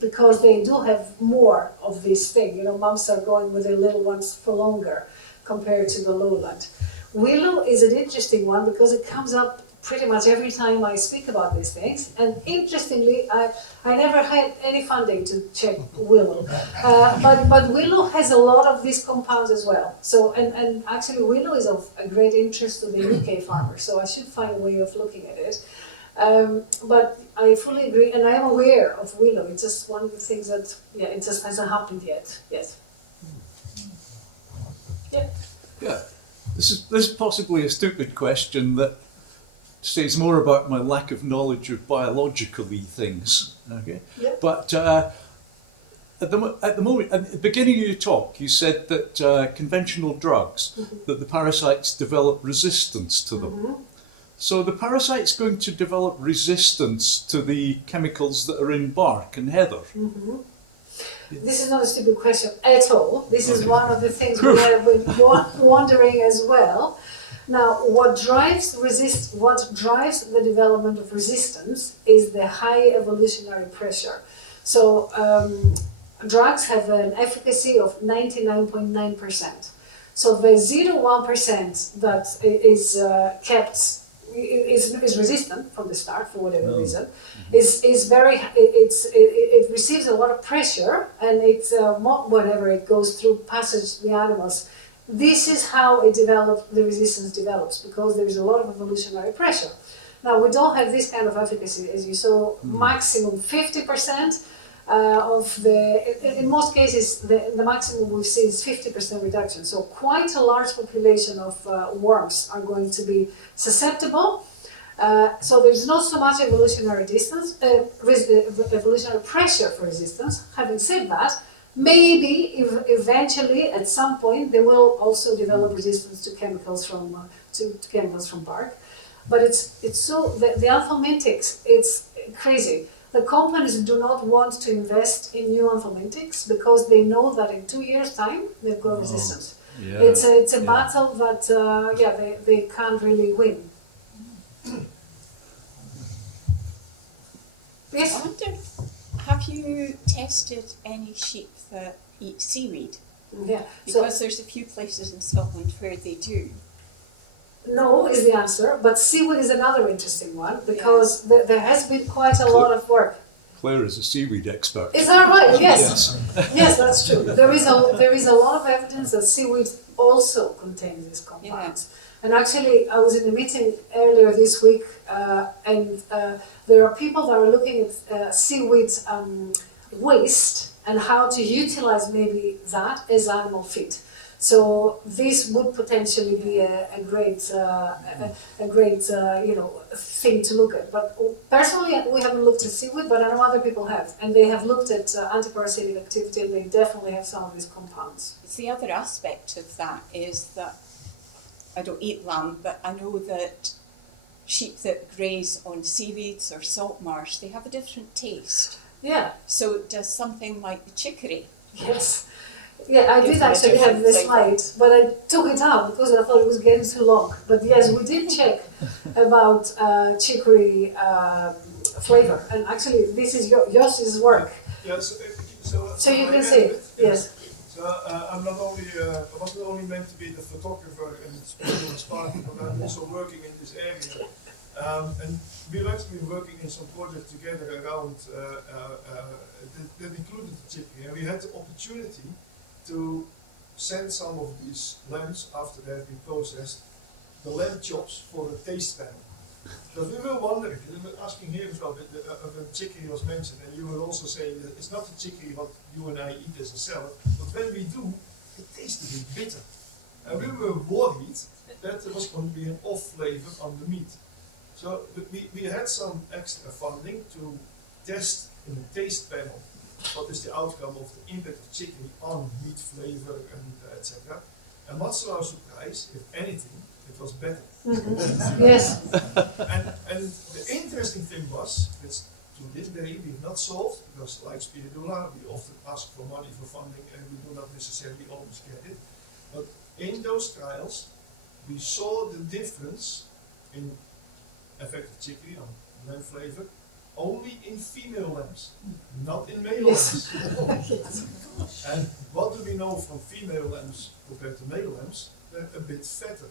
because they do have more of this thing. You know, moms are going with their little ones for longer compared to the lowland. Willow is an interesting one because it comes up pretty much every time I speak about these things. And interestingly, I never had any funding to check willow. But willow has a lot of these compounds as well. So, and actually willow is of a great interest to the UK farmers. So I should find a way of looking at it. But I fully agree, and I am aware of willow. It's just one of the things that, it just hasn't happened yet. Yes. Yeah. Yeah. This is possibly a stupid question that says more about my lack of knowledge of biologically things. Okay, Yeah. but at the moment, at the beginning of your talk, you said that conventional drugs, that the parasites develop resistance to them. So the parasite's going to develop resistance to the chemicals that are in bark and heather. This is not a stupid question at all. This is one of the things we have been wondering as well. Now, what drives the development of resistance is the high evolutionary pressure. So drugs have an efficacy of 99.9%. So the 0.1% that is kept is resistant from the start for whatever reason is very it receives a lot of pressure, and it's whenever it goes through passage the animals. This is how the resistance develops, because there is a lot of evolutionary pressure. Now, we don't have this kind of efficacy, as you saw, maximum 50% of in most cases, the maximum we see is 50% reduction. So quite a large population of worms are going to be susceptible. So there's not so much evolutionary evolutionary pressure for resistance. Having said that, maybe eventually, at some point, they will also develop resistance to chemicals from bark. But it's so the anthelmintics. It's crazy. The companies do not want to invest in new anthelmintics because they know that in 2 years' time they've got resistance. Yeah. It's a battle that they can't really win. Yes. I wonder, have you tested any sheep that eat seaweed? Yeah. Because there's a few places in Scotland where they do. No is the answer, but seaweed is another interesting one because there has been quite a lot of work. Claire is a seaweed expert. Is that right? Yes. Yes, that's true. There is a lot of evidence that seaweed also contains these compounds. And actually, I was in a meeting earlier this week, and there are people that are looking at seaweed waste and how to utilize maybe that as animal feed. So this would potentially be a great thing to look at. But personally, we haven't looked at seaweed, but I know other people have, and they have looked at antiparasitic activity, and they definitely have some of these compounds. It's the other aspect of that is that I don't eat lamb, but I know that sheep that graze on seaweeds or salt marsh, they have a different taste. Yeah. So does something like the chicory. Yes. Yeah, I did actually have the slide, but I took it out because I thought it was getting too long. But yes, we did check about chicory flavor, and actually this is Jos's work. Yes, So you can see, yes. So I was not only meant to be the photographer and Spiridoula Party, but I'm also working in this area. And we've actually been working in some projects together around that included the chicory, and we had the opportunity to send some of these lambs, after they have been processed, the lamb chops for the taste panel. Because we were wondering, we were asking here as well, when chicory was mentioned, and you were also saying that it's not the chicory what you and I eat as a salad, but when we do, it tastes a bit bitter. And we were worried that there was going to be an off flavor on the meat. So we had some extra funding to test in the taste panel what is the outcome of the impact of chicory on meat flavor and etc. And what's our surprise, if anything, it was better. Yes. And the interesting thing was, it's to this day we've not solved, because like Spiridoula, we often ask for money for funding and we do not necessarily always get it. But in those trials, we saw the difference in effective chicory on lamb flavor only in female lambs, not in male lambs. And what do we know from female lambs compared to male lambs? They're a bit fatter.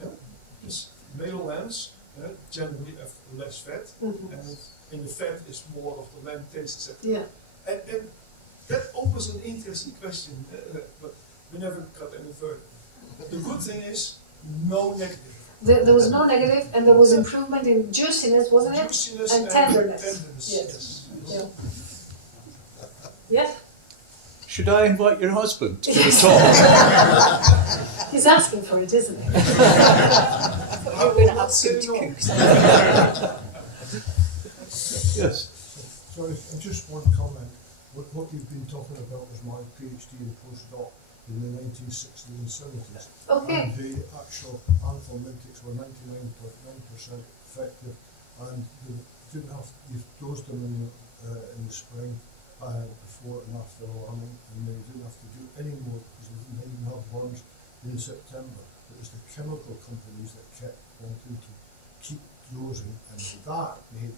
Yeah? Because male lambs generally have less fat, and in the fat is more of the lamb taste, etc. Yeah. And that opens an interesting question, but we never got any further. But the good thing is, no negative. There was no negative, and there was improvement in juiciness, wasn't it? Juiciness and tenderness. Yes. Yeah. Yes. Should I invite your husband to the talk? He's asking for it, isn't he? I thought you were going to have soup to cook. Yes. Sorry, just one comment. what you've been talking about was my PhD and postdoc in the 1960s and 70s. Okay. And the actual anthelmintics were 99.9% effective, and you didn't have you dosed them in the spring before and after alarming, and they didn't have to do any more because they didn't even have worms in September. It was the chemical companies that kept wanting to keep dosing, and that made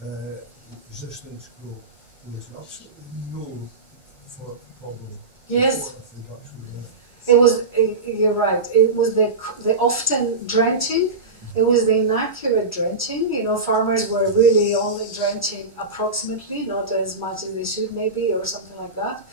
the resistance grow. There was absolutely no problem. Yes. If they'd actually done it. It was, you're right, it was the often drenching, it was the inaccurate drenching. You know, farmers were really only drenching approximately, not as much as they should maybe, or something like that.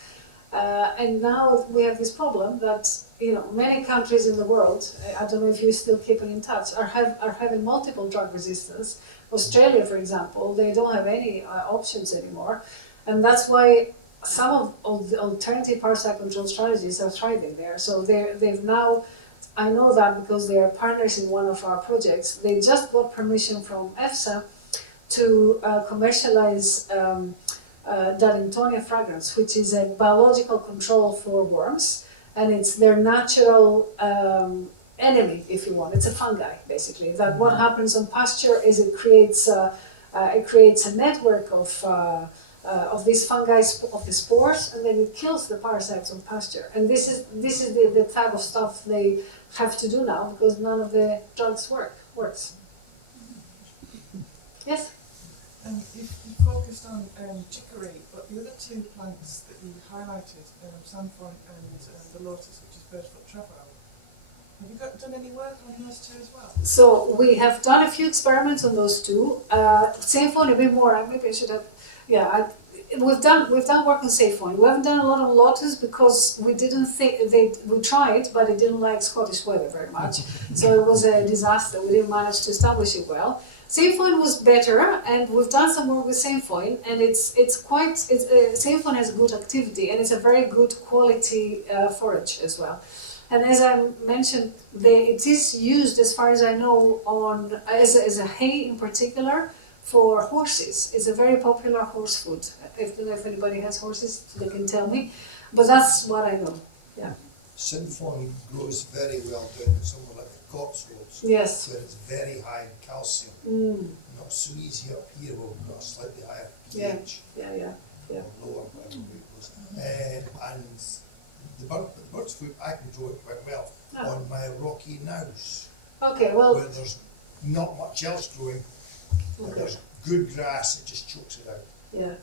And now we have this problem that, you know, many countries in the world, I don't know if you're still keeping in touch, are having multiple drug resistance. Australia, for example, they don't have any options anymore. And that's why some of the alternative parasite control strategies are thriving there. So they've now, I know that because they are partners in one of our projects, they just got permission from EFSA to commercialize Darlingtonia fragrance, which is a biological control for worms, and it's their natural enemy, if you want. It's a fungi, basically. That what happens on pasture is it creates a network of these fungi, of the spores, and then it kills the parasites on pasture. And this is the type of stuff they have to do now because none of the drugs works. Yes. You focused on chicory, but the other two plants that you highlighted, samphire and the lotus, which is birdfoot trefoil, have you done any work on those two as well? So we have done a few experiments on those two. Sainfoin a bit more. Maybe I should have. Yeah, we've done work on sainfoin. We haven't done a lot of lotus because we didn't think we tried, but it didn't like Scottish weather very much. So it was a disaster. We didn't manage to establish it well. Sainfoin was better, and we've done some work with sainfoin, and sainfoin has good activity, and it's a very good quality forage as well. And as I mentioned, it is used, as far as I know, as a hay in particular for horses. It's a very popular horse food. If anybody has horses, they can tell me. But that's what I know. Yeah. Sainfoin grows very well down in somewhere like the Cotswolds, Yes. where it's very high in calcium. Not so easy up here, where we've got a slightly higher pH. Yeah. Or lower, whatever way it goes. And the bird's foot, I can grow it quite well on my rocky nouse, Okay. Well. where there's not much else growing. And there's good grass, it just chokes it out. Yeah.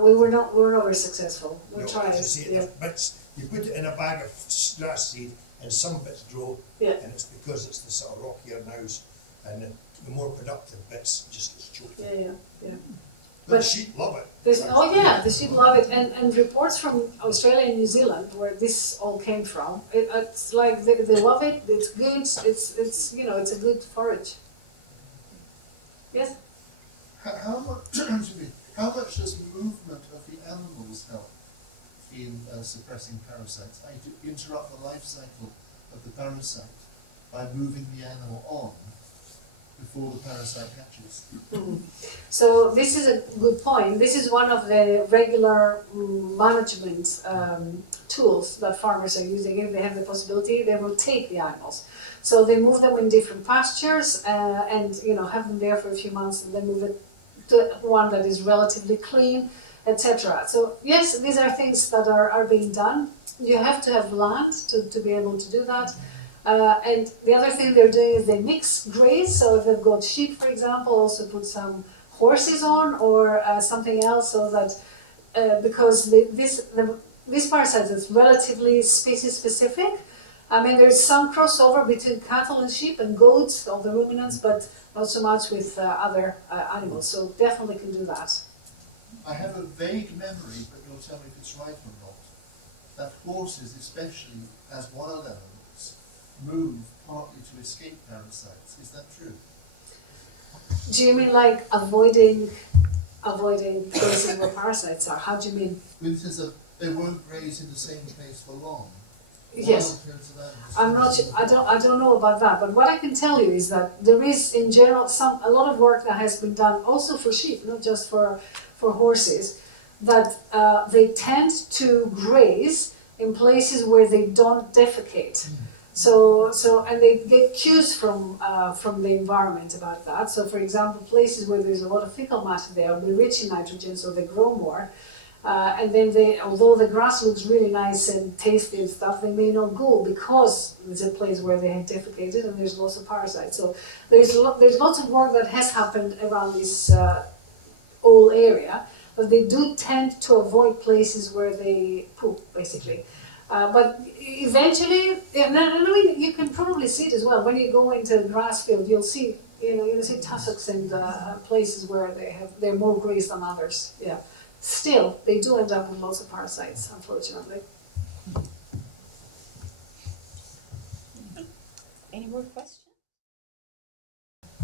We were not very successful. We No, tried. as I say, Yeah. there's bits, you put it in a bag of grass seed, and some bits grow, Yeah. and it's because it's the sort of rockier nouse, and the more productive bits just gets choked out. Yeah. But But the sheep love it. the sheep love it, and reports from Australia and New Zealand, where this all came from, it's like they love it. It's good. It's it's a good forage. Yes. How much does movement of the animals help in suppressing parasites? I interrupt the life cycle of the parasite by moving the animal on before the parasite hatches. So this is a good point. This is one of the regular management tools that farmers are using. If they have the possibility, they rotate the animals. So they move them in different pastures and have them there for a few months, and then move it to one that is relatively clean, etc. So yes, these are things that are being done. You have to have land to be able to do that. And the other thing they're doing is they mix graze. So if they've got sheep, for example, also put some horses on or something else, so that because this parasite is relatively species specific. I mean, there's some crossover between cattle and sheep and goats, all the ruminants, but not so much with other animals. So definitely can do that. I have a vague memory, but you'll tell me if it's right or not, that horses, especially as wild animals, move partly to escape parasites. Is that true? Do you mean like avoiding places where parasites are? How do you mean? Well, it says that they won't graze in the same place for long. Yes. Wild herds of animals I'm not sure, I don't know about that, but what I can tell you is that there is in general a lot of work that has been done also for sheep, not just for horses, that they tend to graze in places where they don't defecate. And they get cues from the environment about that. So, for example, places where there's a lot of fecal matter, they are rich in nitrogen, so they grow more. And then although the grass looks really nice and tasty and stuff, they may not go because it's a place where they have defecated and there's lots of parasites. So there's lots of work that has happened around this whole area, but they do tend to avoid places where they poop, basically. But eventually, I mean, you can probably see it as well. When you go into a grass field, you'll see tussocks and places where they're more grazed than others. Yeah. Still, they do end up with lots of parasites, unfortunately. Any more questions?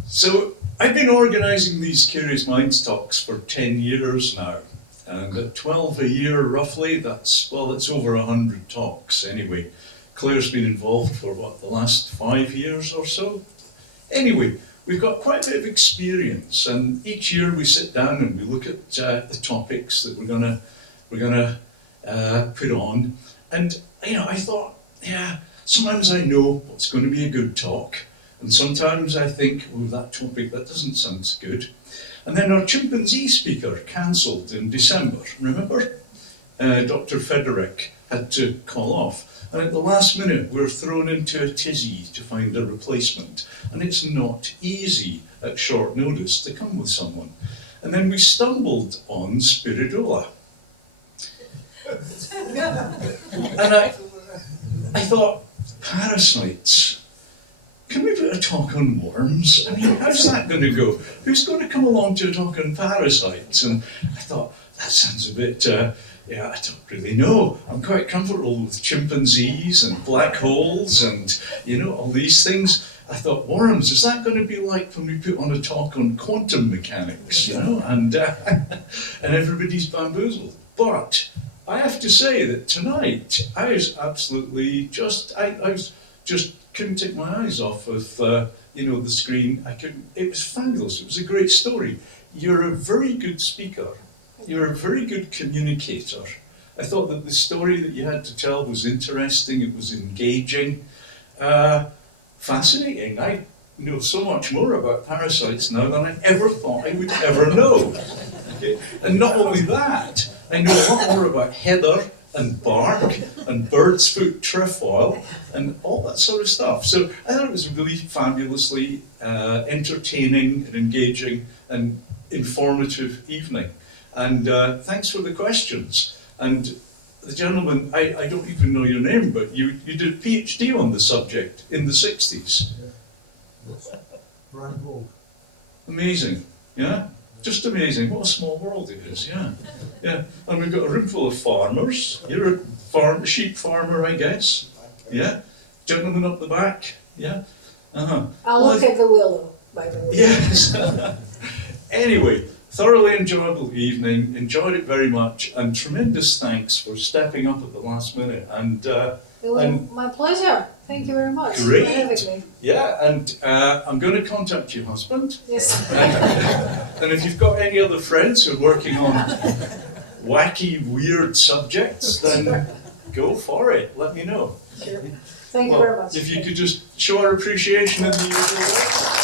So I've been organising these Curious Minds talks for 10 years now. And at 12 a year roughly, that's over 100 talks anyway. Claire's been involved for the last 5 years or so? Anyway, we've got quite a bit of experience, and each year we sit down and we look at the topics that we're gonna put on. And I thought, sometimes I know what's going to be a good talk, and sometimes I think, oh, that topic, that doesn't sound so good. And then our chimpanzee speaker cancelled in December, remember? Dr. Federic had to call off. And at the last minute, we're thrown into a tizzy to find a replacement. And it's not easy at short notice to come with someone. And then we stumbled on Spiridoula. And I thought, parasites. Can we put a talk on worms? I mean, how's that going to go? Who's going to come along to a talk on parasites? And I thought, that sounds a bit, I don't really know. I'm quite comfortable with chimpanzees and black holes and, all these things. I thought, worms, is that going to be like when we put on a talk on quantum mechanics, and everybody's bamboozled. But I have to say that tonight, I was absolutely couldn't take my eyes off of the screen. It was fabulous. It was a great story. You're a very good speaker. You're a very good communicator. I thought that the story that you had to tell was interesting. It was engaging, fascinating. I know so much more about parasites now than I ever thought I would ever know. Okay? And not only that, I know a lot more about heather and bark and bird's foot trefoil and all that sort of stuff. So I thought it was really fabulously entertaining and engaging and informative evening. And thanks for the questions. And the gentleman, I don't even know your name, but you did a PhD on the subject in the 60s. Brian Gold. Amazing, yeah? Just amazing. What a small world it is, yeah. And we've got a room full of farmers. You're a sheep farmer, I guess. Yeah. Gentleman up the back. Yeah. I'll look at the willow, by the way. Yes. Anyway, thoroughly enjoyable evening. Enjoyed it very much, and tremendous thanks for stepping up at the last minute. And It was my pleasure. Thank you very much Great. for having me. Yeah, and I'm going to contact your husband. Yes. And if you've got any other friends who are working on wacky, weird subjects, then go for it. Let me know. Sure. Thank you very much. If you could just show our appreciation in the usual way.